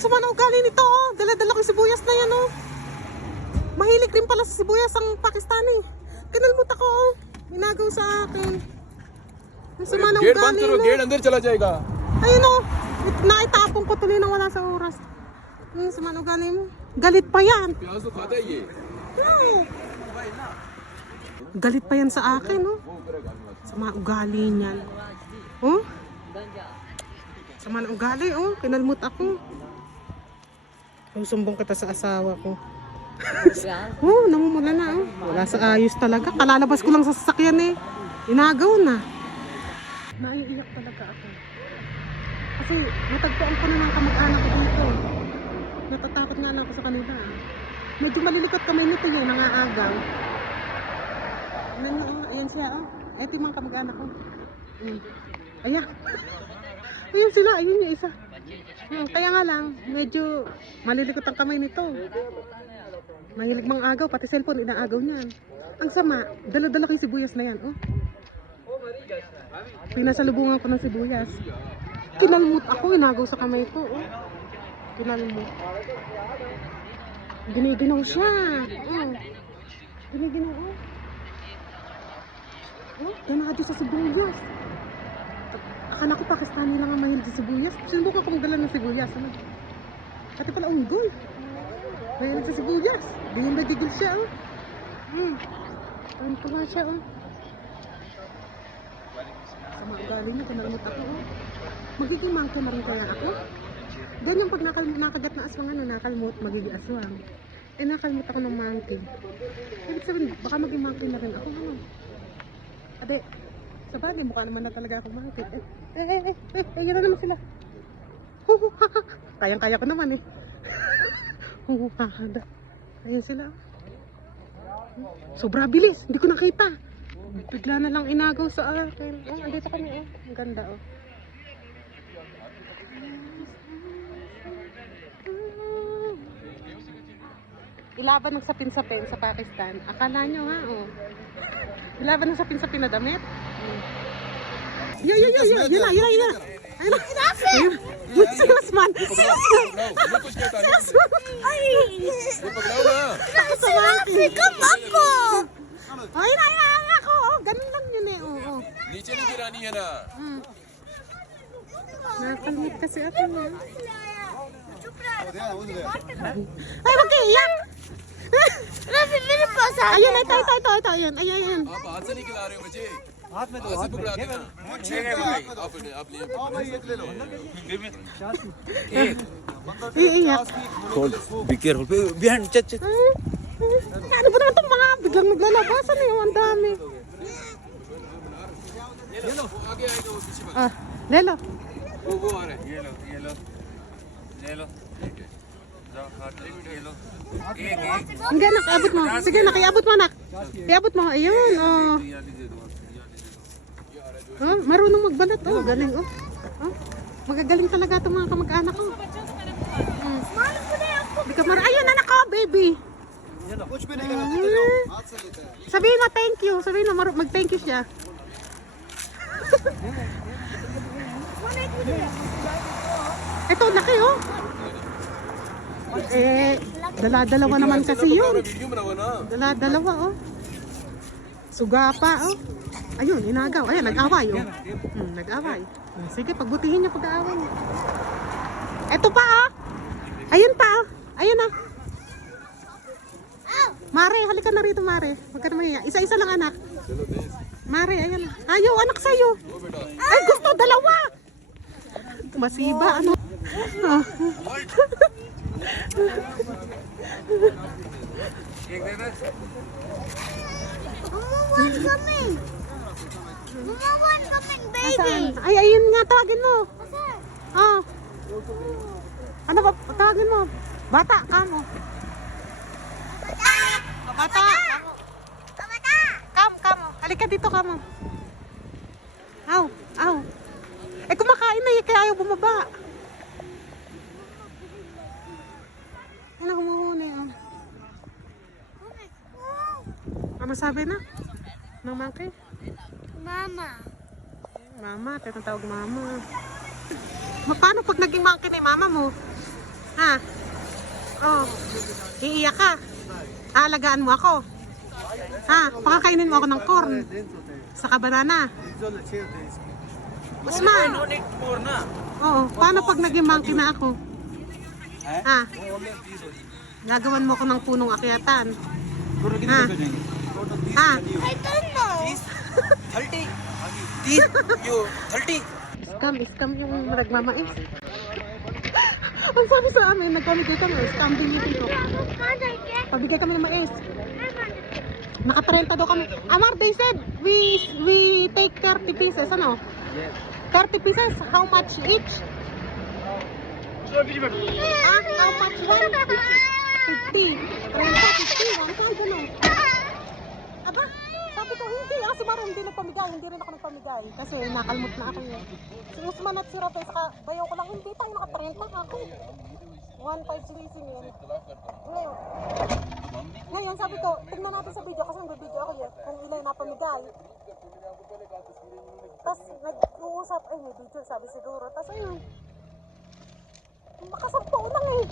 Sama na ugali nito, oh. Dala-dala ko yung sibuyas na yan, oh. Mahilig rin pala sa sibuyas ang Pakistani. Kinalmot ako, oh. Inagaw sa akin. Sama na gate ugali, बंद करो, no? Gate अंदर चला जाएगा। Ayun, oh. Naitapong ko tuloy nang wala sa oras. Sama na ugali mo. Galit pa yan. प्याज तो खाता ही है। No. Galit pa yan sa akin, oh. Sama ugali niyan. Oh? Sama na ugali, oh. Kinalmot ako. Sumbong kita sa asawa ko. Oh, namumula na, oh. Wala sa ayos talaga. Kalalabas ko lang sa sasakyan, eh. Inagaw na. Naiiyak talaga ako. Kasi natagpuan ko na ng kamag-anak ko dito. Natatakot nga lang ako sa kanila. Medyo malilikot kamay nito yan, nangaagaw. Ayan siya, oh. Ito yung mga kamag-anak ko. Ayan. Ayun sila, ayun yung isa. Kaya nga lang, medyo malilikot ang kamay nito. Mahilig mang agaw, pati cellphone inaagaw niyan. Ang sama, dala-dala ko yung sibuyas na yan, oh. Pinasalubungan ko ng sibuyas. Kinalmot ako, inagaw sa kamay ko, oh. Kinalmot. Giniginaw siya. Oh. Giniginaw, oh. Oh, ganado sa sibuyas. Akala ko Pakistani lang ang mahilig sa sibuyas. Sinubukan ko magdala ng sibuyas. Ano? Pati pala unggoy. Mahilig sa sibuyas. Ganyan na gigil siya, oh. Ayun pala siya, oh. Sama ugali niya, kinalmot ako, oh. Magiging monkey na rin kaya ako. Ganyan pag nakagat na aswang, ano, nakalmot, magiging aswang. Eh, nakalmot ako ng monkey. Ibig sabihin, baka maging monkey na rin ako, ano. Ade, sa bagay, mukha naman na talaga ako monkey. Yan na naman sila. Kayang-kaya ko naman, eh. Ayan sila. Sobra bilis, hindi ko nakita. Bigla na lang inagaw sa akin. Oh, andito kami, oh. Ang ganda, oh. Ilaban ng sapin-sapin sa Pakistan. Akala nyo, ha, oh. Ilaban ng sapin-sapin na damit. Yun na. Ayun na. Si Osman. Ay! Come ako! Ayun na ako. Ganun lang yun, eh. Oo. नीचे नहीं गिरानी है ना। Nakalimit kasi ako, ha. Ay, wag kayo iyak! Ayun, ito. Ayun. आप हाथ से नहीं खिला रहे हो बच्चे। हाथ में तो हाथ पकड़ा के ना। आप लिए। Iiyak. Be careful. Behind, chat. Ano ba naman itong mga biglang naglalabas? Ano yung ang dami? आगे आएगा वो पीछे। Ah, Lelo. वो आ रहा है। ये लो। जाओ, हाथ ये लो। Hindi, anak, iabot mo. Sige, nakiabot mo, anak. Iabot mo. Ayun, oh. Oh, marunong magbalat, oh. Galing, oh. Oh. Magagaling talaga itong mga kamag-anak ko. Di ka ayun, anak ko, baby. Sabihin mo, thank you. Sabihin mo, mag-thank you siya. Ito, laki, oh. Eh, dala-dalawa naman kasi yun. Video बनाओ ना। Dala-dalawa, oh. Suga pa, oh. Ayun, inagaw. Ayan, nag-away, oh. Nag-away. Sige, pagbutihin niyo pag-aaway niyo. Eto pa, oh. Ayun pa, oh. Ayun, oh. Mare, halika na rito, Mare. Huwag ka na mahiya. Isa-isa lang, anak. Mare, ayan. Ayaw, anak sa'yo. Ay, gusto, dalawa. Masiba, ano. Oh. What's coming? Mama, what's coming, baby? Ay, ayun nga, tawagin mo. Oh. Ano ba, tawagin mo? Bata, kamo. Bata. Kamo. Halika dito, kamo. Aw. Eh, kumakain na, kaya ayaw bumaba. Ano, humuhuni, oh. Ano sabi na? Ng monkey? Mama, tinatawag mama. Paano pag naging monkey ni mama mo? Iiyak ka. Aalagaan mo ako. Ha? Pakakainin mo ako ng corn. Saka banana. Usman. No need for na. Oo. Paano pag naging monkey na ako? Ha? Gagawan mo ako ng punong akyatan. Ha? Ha? I don't know. 30. 30. Scam yung nagmamais. Ang sabi sa amin, nagpamigay kami. Scam din yung tito. Pabigay kami ng mais. Naka 30 daw kami. Amar, they said we take 30 pieces. Ano? 30 pieces? How much each? How much one? 50. 30, 50. 1 ano? Aba, sabi ko hindi. Si Maro hindi nagpamigay. Hindi rin ako nagpamigay. Kasi nakalmot na ako yun. Si Usman at si Rafael, saka bayaw ko lang. Hindi tayo naka 30 ako. 1.5 leasing yun. Ngayon sabi ko, tignan natin sa video kasi nag-video ako yun. Kung ilan yung napamigay. Tapos nag-uusap, ay may video sabi siguro. Tapos ayun, makasampo lang eh.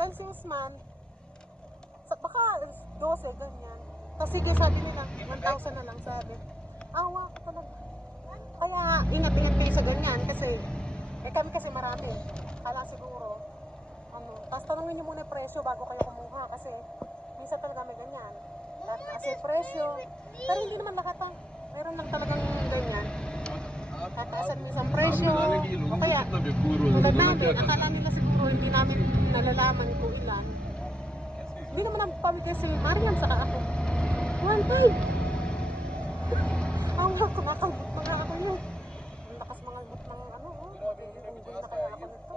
Dahil si Usman, baka 12, ganyan. Tapos sige sabi nila, 1,000 na lang sabi. Awa ko talaga. Kaya ingat-ingat kayo sa ganyan kasi kami kasi marami. Kala siguro, tapos tanongin niyo muna yung presyo bago kayo kumuha kasi minsan talaga may ganyan. Kasi presyo, pero hindi naman lahat ah. Meron lang talagang ganyan. Tataasan minsan presyo, o kaya tulad namin, akala nila siguro hindi namin nalalaman kung ilan. Hindi naman ang pamigay si Marian saka ako. 1.5! Ang kumakalbot mga ako yun. Ang lakas mga albot ng ano, hindi na kaya ako nito.